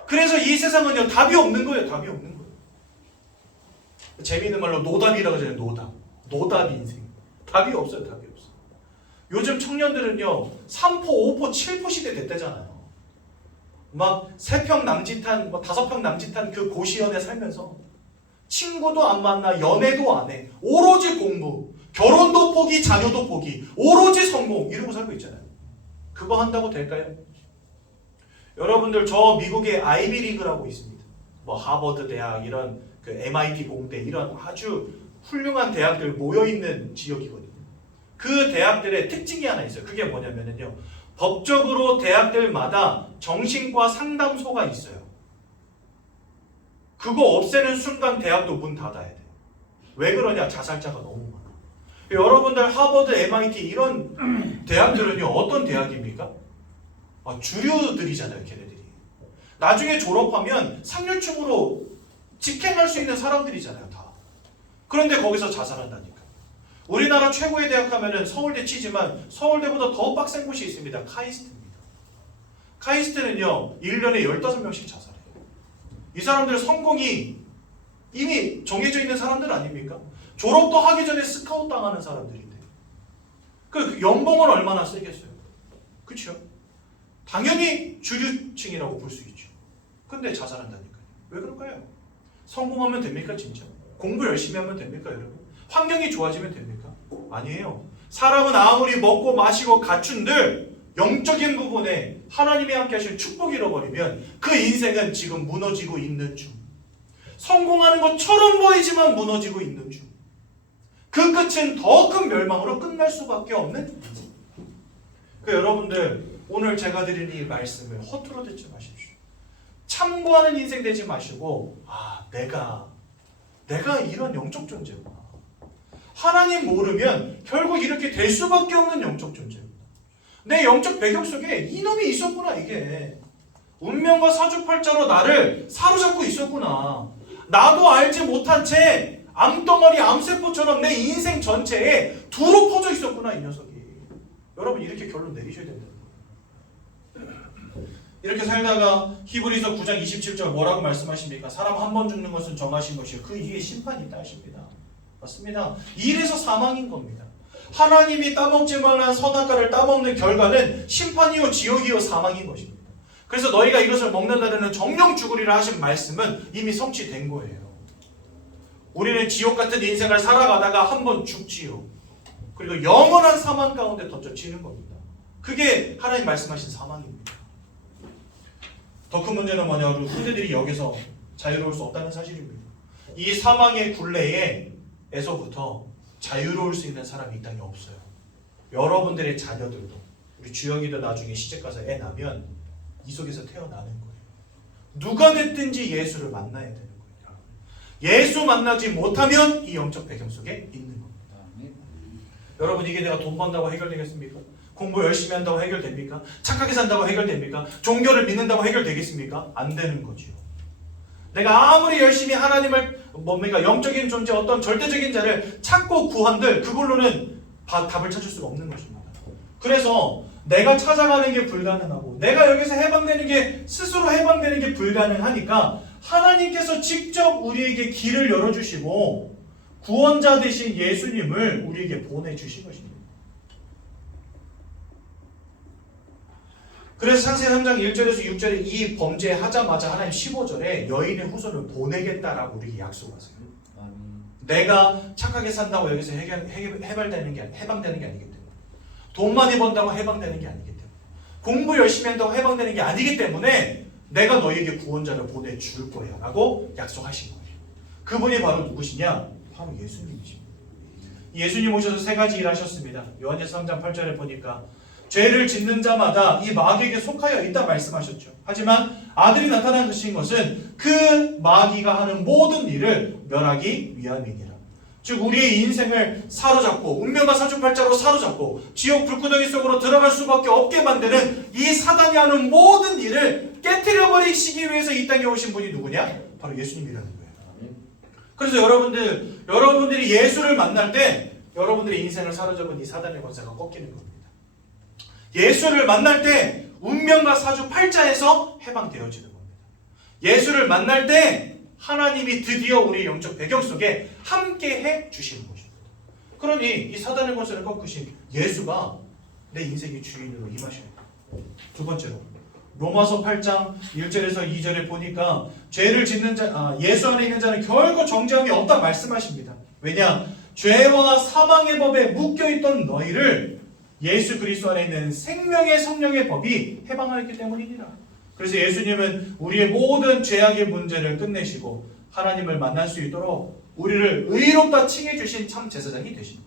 그래서 이 세상은요 답이 없는 거예요. 답이 없는 거예요. 재미있는 말로 노답이라고 하잖아요. 노답 인생. 답이 없어요. 답이 없어요. 요즘 청년들은요 3포, 5포, 7포 시대 됐대잖아요. 막 3평 남짓한, 5평 남짓한 그 고시원에 살면서 친구도 안 만나, 연애도 안 해. 오로지 공부, 결혼도 포기, 자녀도 포기, 오로지 성공 이러고 살고 있잖아요. 그거 한다고 될까요? 여러분들 저 미국의 아이비리그라고 있습니다. 뭐 하버드 대학 이런 그 MIT 공대 이런 아주 훌륭한 대학들 모여 있는 지역이거든요. 그 대학들의 특징이 하나 있어요. 그게 뭐냐면요. 법적으로 대학들마다 정신과 상담소가 있어요. 그거 없애는 순간 대학도 문 닫아야 돼요. 왜 그러냐? 자살자가 너무 많아. 여러분들 하버드, MIT 이런 대학들은요 어떤 대학입니까? 주류들이잖아요, 걔네들이. 나중에 졸업하면 상류층으로 직행할 수 있는 사람들이잖아요, 다. 그런데 거기서 자살한다니까. 우리나라 최고의 대학 하면은 서울대 치지만 서울대보다 더 빡센 곳이 있습니다. 카이스트입니다. 카이스트는요 1년에 15명씩 자살해요. 이 사람들 성공이 이미 정해져 있는 사람들 아닙니까? 졸업도 하기 전에 스카웃 당하는 사람들인데 그 연봉은 얼마나 세겠어요? 그렇죠? 당연히 주류층이라고 볼 수 있죠. 근데 자살한다니까요. 왜 그럴까요? 성공하면 됩니까 진짜? 공부 열심히 하면 됩니까 여러분? 환경이 좋아지면 됩니까? 아니에요. 사람은 아무리 먹고 마시고 갖춘들 영적인 부분에 하나님이 함께 하실 축복을 잃어버리면 그 인생은 지금 무너지고 있는 중. 성공하는 것처럼 보이지만 무너지고 있는 중. 그 끝은 더 큰 멸망으로 끝날 수밖에 없는 인생. 여러분들 오늘 제가 드린 이 말씀을 허투루 듣지 마십시오. 참고하는 인생 되지 마시고 내가 이런 영적 존재구나. 하나님 모르면 결국 이렇게 될 수밖에 없는 영적 존재입니다. 내 영적 배경 속에 이놈이 있었구나. 이게 운명과 사주팔자로 나를 사로잡고 있었구나. 나도 알지 못한 채 암덩어리 암세포처럼 내 인생 전체에 두루 퍼져 있었구나 이 녀석이. 여러분 이렇게 결론 내리셔야 된다는 거예요. 이렇게 살다가 히브리서 9장 27절 뭐라고 말씀하십니까? 사람 한 번 죽는 것은 정하신 것이요 그 이에 심판이 있다 하십니다. 맞습니다. 이래서 사망인 겁니다. 하나님이 따먹지 말란 선악과를 따먹는 결과는 심판이요 지옥이요 사망인 것입니다. 그래서 너희가 이것을 먹는다는 정령 죽으리라 하신 말씀은 이미 성취된 거예요. 우리는 지옥 같은 인생을 살아가다가 한 번 죽지요. 그리고 영원한 사망 가운데 던져지는 겁니다. 그게 하나님 말씀하신 사망입니다. 더 큰 문제는 뭐냐면 후대들이 여기서 자유로울 수 없다는 사실입니다. 이 사망의 굴레에서부터 자유로울 수 있는 사람이 이 땅에 없어요. 여러분들의 자녀들도 우리 주영이도 나중에 시집 가서 애 낳으면 이 속에서 태어나는 거예요. 누가 됐든지 예수를 만나야 되는 거예요. 예수 만나지 못하면 이 영적 배경 속에 있는 겁니다. 여러분 이게 내가 돈 번다고 해결되겠습니까? 공부 열심히 한다고 해결됩니까? 착하게 산다고 해결됩니까? 종교를 믿는다고 해결되겠습니까? 안 되는 거죠. 내가 아무리 열심히 하나님을 영적인 존재 어떤 절대적인 자를 찾고 구한들 그걸로는 답을 찾을 수가 없는 것입니다. 그래서 내가 찾아가는 게 불가능하고 내가 여기서 해방되는 게 스스로 해방되는 게 불가능하니까 하나님께서 직접 우리에게 길을 열어주시고 구원자 되신 예수님을 우리에게 보내주신 것입니다. 그래서 창세기 3장 1절에서 6절에 이 범죄하자마자 하나님 15절에 여인의 후손을 보내겠다라고 우리에게 약속하세요. 내가 착하게 산다고 여기서 해방되는 게 아니기 때문에 돈 많이 번다고 해방되는 게 아니기 때문에 공부 열심히 한다고 해방되는 게 아니기 때문에 내가 너희에게 구원자를 보내줄 거야 라고 약속하신 거예요. 그분이 바로 누구시냐? 바로 예수님이십니다. 예수님 오셔서 세 가지 일 하셨습니다. 요한계시록 3장 8절에 보니까 죄를 짓는 자마다 이 마귀에게 속하여 있다 말씀하셨죠. 하지만 아들이 나타나신 것은 그 마귀가 하는 모든 일을 멸하기 위함이니라. 즉 우리의 인생을 사로잡고 운명과 사주팔자로 사로잡고 지옥 불구덩이 속으로 들어갈 수밖에 없게 만드는 이 사단이 하는 모든 일을 깨트려버리시기 위해서 이 땅에 오신 분이 누구냐? 바로 예수님이라는 거예요. 그래서 여러분들이 예수를 만날 때 여러분들의 인생을 사로잡은 이 사단의 권세가 꺾이는 겁니다. 예수를 만날 때 운명과 사주팔자에서 해방되어지는 겁니다. 예수를 만날 때 하나님이 드디어 우리 영적 배경 속에 함께해 주시는 것입니다. 그러니 이 사단의 권세를 꺾으신 예수가 내 인생의 주인으로 임하셔야 돼요. 두 번째로 로마서 8장 1절에서 2절에 보니까 죄를 짓는 예수 안에 있는 자는 결코 정죄함이 없다 말씀하십니다. 왜냐? 죄와 사망의 법에 묶여있던 너희를 예수 그리스도 안에 있는 생명의 성령의 법이 해방하였기 때문이니라. 그래서 예수님은 우리의 모든 죄악의 문제를 끝내시고 하나님을 만날 수 있도록 우리를 의롭다 칭해 주신 참 제사장이 되십니다.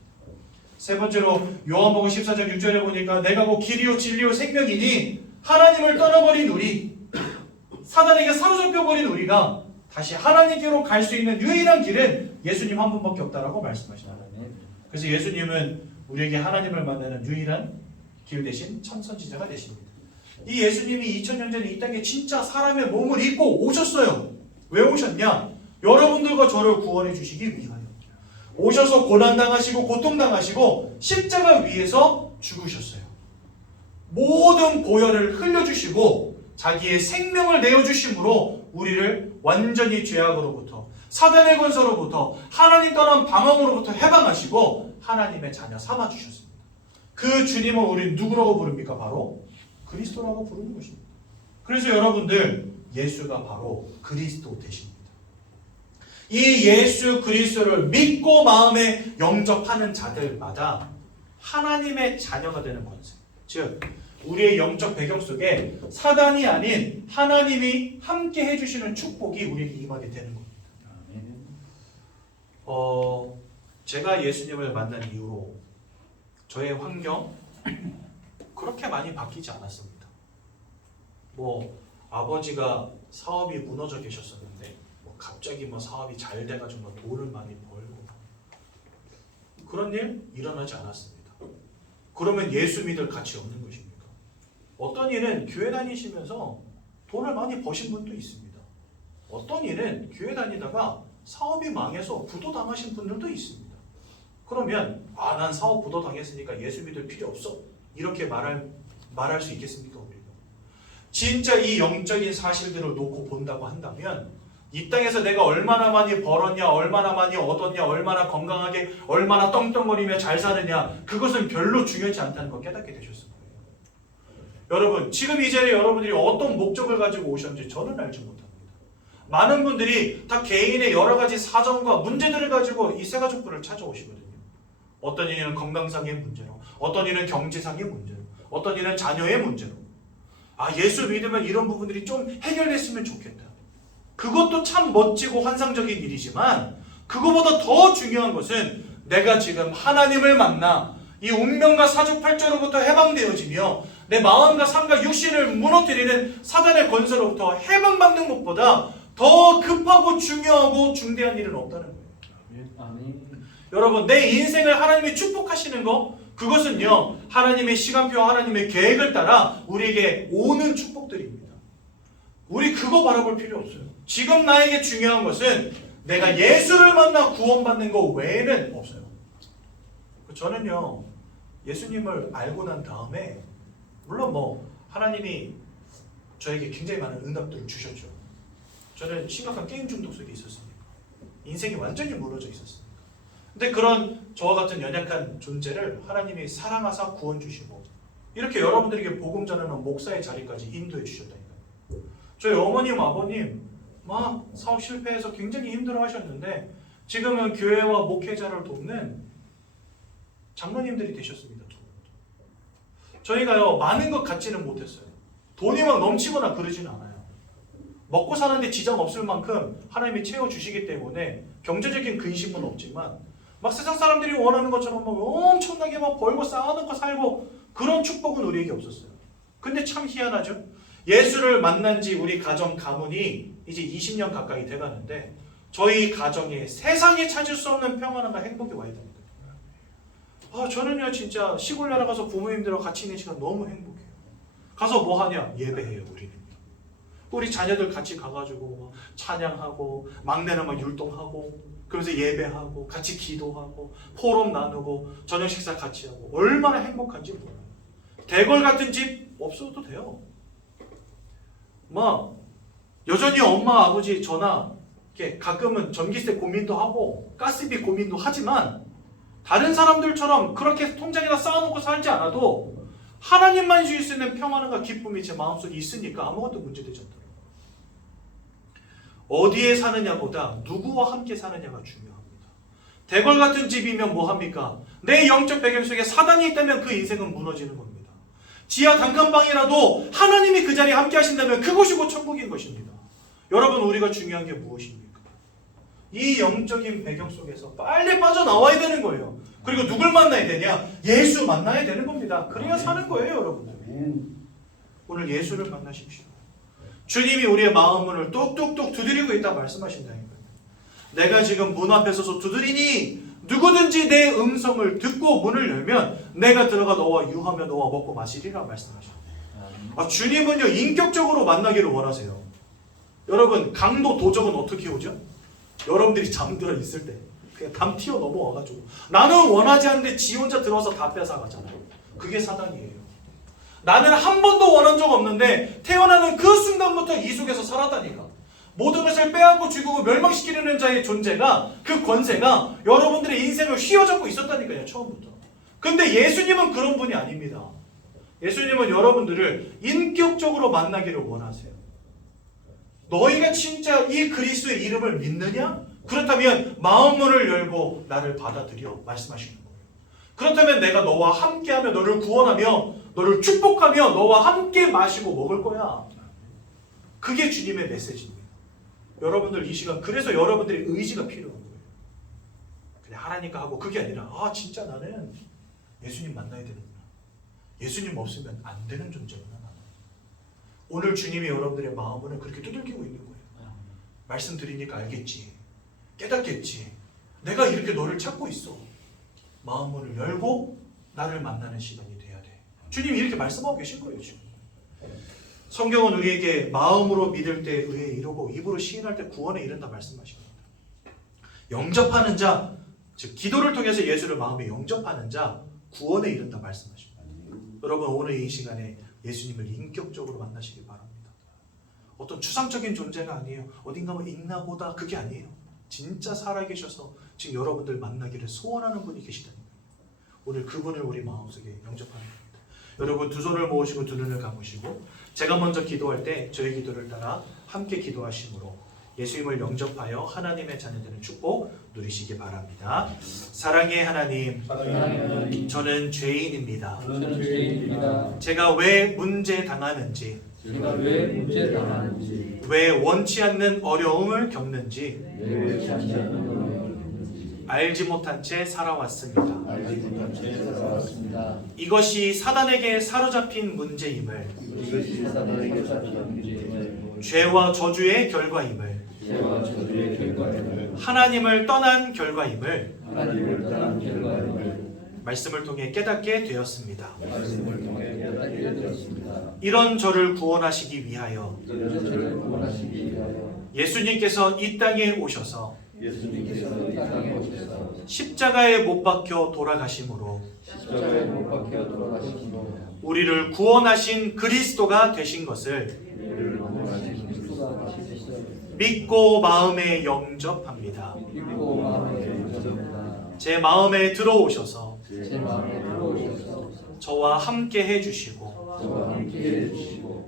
세 번째로 요한복음 14장 6절에 보니까 내가 곧 길이요 진리요 생명이니 하나님을 떠나버린 우리, 사단에게 사로잡혀버린 우리가 다시 하나님께로 갈 수 있는 유일한 길은 예수님 한 분밖에 없다라고 말씀하시잖아요. 그래서 예수님은 우리에게 하나님을 만나는 유일한 길 대신 참 선지자가 되십니다. 이 예수님이 2000년 전에 이 땅에 진짜 사람의 몸을 입고 오셨어요. 왜 오셨냐? 여러분들과 저를 구원해 주시기 위하여. 오셔서 고난당하시고 고통당하시고 십자가 위에서 죽으셨어요. 모든 보혈을 흘려주시고 자기의 생명을 내어주심으로 우리를 완전히 죄악으로부터 사단의 권세로부터 하나님 떠난 방황으로부터 해방하시고 하나님의 자녀 삼아주셨습니다. 그 주님을 우리 누구라고 부릅니까? 바로 그리스도라고 부르는 것입니다. 그래서 여러분들 예수가 바로 그리스도 되십니다. 이 예수 그리스도를 믿고 마음에 영접하는 자들마다 하나님의 자녀가 되는 권세, 즉 우리의 영적 배경 속에 사단이 아닌 하나님이 함께 해주시는 축복이 우리에게 임하게 되는 겁니다. 제가 예수님을 만난 이후로 저의 환경 그렇게 많이 바뀌지 않았습니다. 아버지가 사업이 무너져 계셨었는데 갑자기 사업이 잘 돼가지고 돈을 많이 벌고 그런 일 일어나지 않았습니다. 그러면 예수 믿을 가치 없는 것입니까? 어떤 이는 교회 다니시면서 돈을 많이 버신 분도 있습니다. 어떤 이는 교회 다니다가 사업이 망해서 부도 당하신 분들도 있습니다. 그러면 난 사업 부도 당했으니까 예수 믿을 필요 없어 이렇게 말할 수 있겠습니까? 우리가 진짜 이 영적인 사실들을 놓고 본다고 한다면 이 땅에서 내가 얼마나 많이 벌었냐, 얼마나 많이 얻었냐, 얼마나 건강하게, 얼마나 떵떵거리며 잘 사느냐, 그것은 별로 중요하지 않다는 걸 깨닫게 되셨을 거예요. 여러분, 지금 이 자리에 여러분들이 어떤 목적을 가지고 오셨는지 저는 알지 못합니다. 많은 분들이 다 개인의 여러 가지 사정과 문제들을 가지고 이 세 가족들을 찾아오시거든요. 어떤 이는 건강상의 문제로, 어떤 이는 경제상의 문제로, 어떤 이는 자녀의 문제로. 예수 믿으면 이런 부분들이 좀 해결됐으면 좋겠다. 그것도 참 멋지고 환상적인 일이지만 그거보다 더 중요한 것은 내가 지금 하나님을 만나 이 운명과 사주팔자로부터 해방되어지며 내 마음과 삶과 육신을 무너뜨리는 사단의 권세로부터 해방받는 것보다 더 급하고 중요하고 중대한 일은 없다는 거예요. 아멘. 여러분, 내 인생을 하나님이 축복하시는 거, 그것은요 하나님의 시간표, 하나님의 계획을 따라 우리에게 오는 축복들입니다. 우리 그거 바라볼 필요 없어요. 지금 나에게 중요한 것은 내가 예수를 만나 구원받는 것 외에는 없어요. 저는요 예수님을 알고 난 다음에 물론 하나님이 저에게 굉장히 많은 응답들을 주셨죠. 저는 심각한 게임 중독 속에 있었습니다. 인생이 완전히 무너져 있었습니다. 근데 그런 저와 같은 연약한 존재를 하나님이 사랑하사 구원 주시고 이렇게 여러분들에게 복음 전하는 목사의 자리까지 인도해 주셨다니까요. 저희 어머님, 아버님 사업 실패해서 굉장히 힘들어 하셨는데 지금은 교회와 목회자를 돕는 장로님들이 되셨습니다. 저희가요 많은 것 같지는 못했어요. 돈이 막 넘치거나 그러지는 않아요. 먹고 사는데 지장 없을 만큼 하나님이 채워주시기 때문에 경제적인 근심은 없지만 세상 사람들이 원하는 것처럼 엄청나게 벌고 쌓아놓고 살고 그런 축복은 우리에게 없었어요. 근데 참 희한하죠. 예수를 만난 지 우리 가정 가문이 이제 20년 가까이 돼가는데 저희 가정에 세상에 찾을 수 없는 평안함과 행복이 와 있다는 거예요. 저는요 진짜 시골 나라 가서 부모님들하고 같이 있는 시간 너무 행복해요. 가서 뭐 하냐? 예배해요. 우리 자녀들 같이 가가지고 찬양하고 막내는 율동하고 그러면서 예배하고 같이 기도하고 포럼 나누고 저녁 식사 같이 하고 얼마나 행복한지 몰라요. 대궐 같은 집 없어도 돼요. 여전히 엄마 아버지 저나 이렇게 가끔은 전기세 고민도 하고 가스비 고민도 하지만 다른 사람들처럼 그렇게 통장에다 쌓아놓고 살지 않아도 하나님만 주실 수 있는 평안과 기쁨이 제 마음속에 있으니까 아무것도 문제되지 않더라고요. 어디에 사느냐보다 누구와 함께 사느냐가 중요합니다. 대궐 같은 집이면 뭐합니까? 내 영적 배경 속에 사단이 있다면 그 인생은 무너지는 겁니다. 지하 단칸방이라도 하나님이 그 자리에 함께 하신다면 그곳이 곧 천국인 것입니다. 여러분, 우리가 중요한 게 무엇입니까? 이 영적인 배경 속에서 빨리 빠져나와야 되는 거예요. 그리고 누굴 만나야 되냐? 예수 만나야 되는 겁니다. 그래야 사는 거예요, 여러분들. 오늘 예수를 만나십시오. 주님이 우리의 마음 문을 뚝뚝뚝 두드리고 있다 말씀하신다니까요. 내가 지금 문 앞에 서서 두드리니 누구든지 내 음성을 듣고 문을 열면 내가 들어가 너와 유하며 너와 먹고 마시리라 말씀하셨어요. 주님은요 인격적으로 만나기를 원하세요. 여러분, 강도 도적은 어떻게 오죠? 여러분들이 잠들어 있을 때 그냥 담 튀어 넘어와가지고 나는 원하지 않는데 지 혼자 들어와서 다 뺏어가잖아요. 그게 사단이에요. 나는 한 번도 원한 적 없는데 태어나는 그 순간부터 이 속에서 살았다니까. 모든 것을 빼앗고 죽이고 멸망시키려는 자의 존재가, 그 권세가 여러분들의 인생을 휘어잡고 있었다니까요, 처음부터. 근데 예수님은 그런 분이 아닙니다. 예수님은 여러분들을 인격적으로 만나기를 원하세요. 너희가 진짜 이 그리스도의 이름을 믿느냐? 그렇다면 마음문을 열고 나를 받아들여 말씀하시는 거예요. 그렇다면 내가 너와 함께하며 너를 구원하며 너를 축복하며 너와 함께 마시고 먹을 거야. 그게 주님의 메시지입니다. 여러분들 이 시간 그래서 여러분들의 의지가 필요한 거예요. 그냥 하라니까 하고 그게 아니라 진짜 나는 예수님 만나야 되는구나. 예수님 없으면 안 되는 존재구나. 나는. 오늘 주님이 여러분들의 마음을 그렇게 두들기고 있는 거예요. 말씀드리니까 알겠지. 깨닫겠지. 내가 이렇게 너를 찾고 있어. 마음문을 열고 나를 만나는 시간이 돼야 돼. 주님이 이렇게 말씀하고 계신 거예요. 지금. 성경은 우리에게 마음으로 믿을 때 의에 이르고 입으로 시인할 때 구원에 이른다 말씀하십니다. 영접하는 자, 즉 기도를 통해서 예수를 마음에 영접하는 자 구원에 이른다 말씀하십니다. 여러분 오늘 이 시간에 예수님을 인격적으로 만나시기 바랍니다. 어떤 추상적인 존재가 아니에요. 어딘가 뭐 있나 보다 그게 아니에요. 진짜 살아계셔서 지금 여러분들 만나기를 소원하는 분이 계시다니까요. 오늘 그분을 우리 마음속에 영접하는 겁니다. 여러분 두 손을 모으시고 두 눈을 감으시고 제가 먼저 기도할 때 저의 기도를 따라 함께 기도하심으로 예수님을 영접하여 하나님의 자녀되는 축복 누리시기 바랍니다. 사랑의 하나님, 저는 죄인입니다. 제가 왜 문제 당하는지, 왜 원치 않는 어려움을 겪는지 알지 못한 채 살아왔습니다. 이것이 사단에게 사로잡힌 문제임을, 죄와 저주의 결과임을, 하나님을 떠난 결과임을 말씀을 통해 깨닫게 되었습니다. 이런 저를 구원하시기 위하여 예수님께서 이 땅에 오셔서 십자가에 못 박혀 돌아가심으로 우리를 구원하신 그리스도가 되신 것을 믿고 마음에 영접합니다. 제 마음에 들어오셔서 저와 함께 해주시고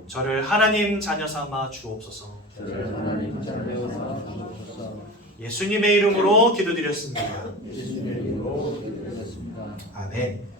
저를 하나님 자녀 삼아 주옵소서. 예수님의 이름으로 기도드렸습니다. 아멘.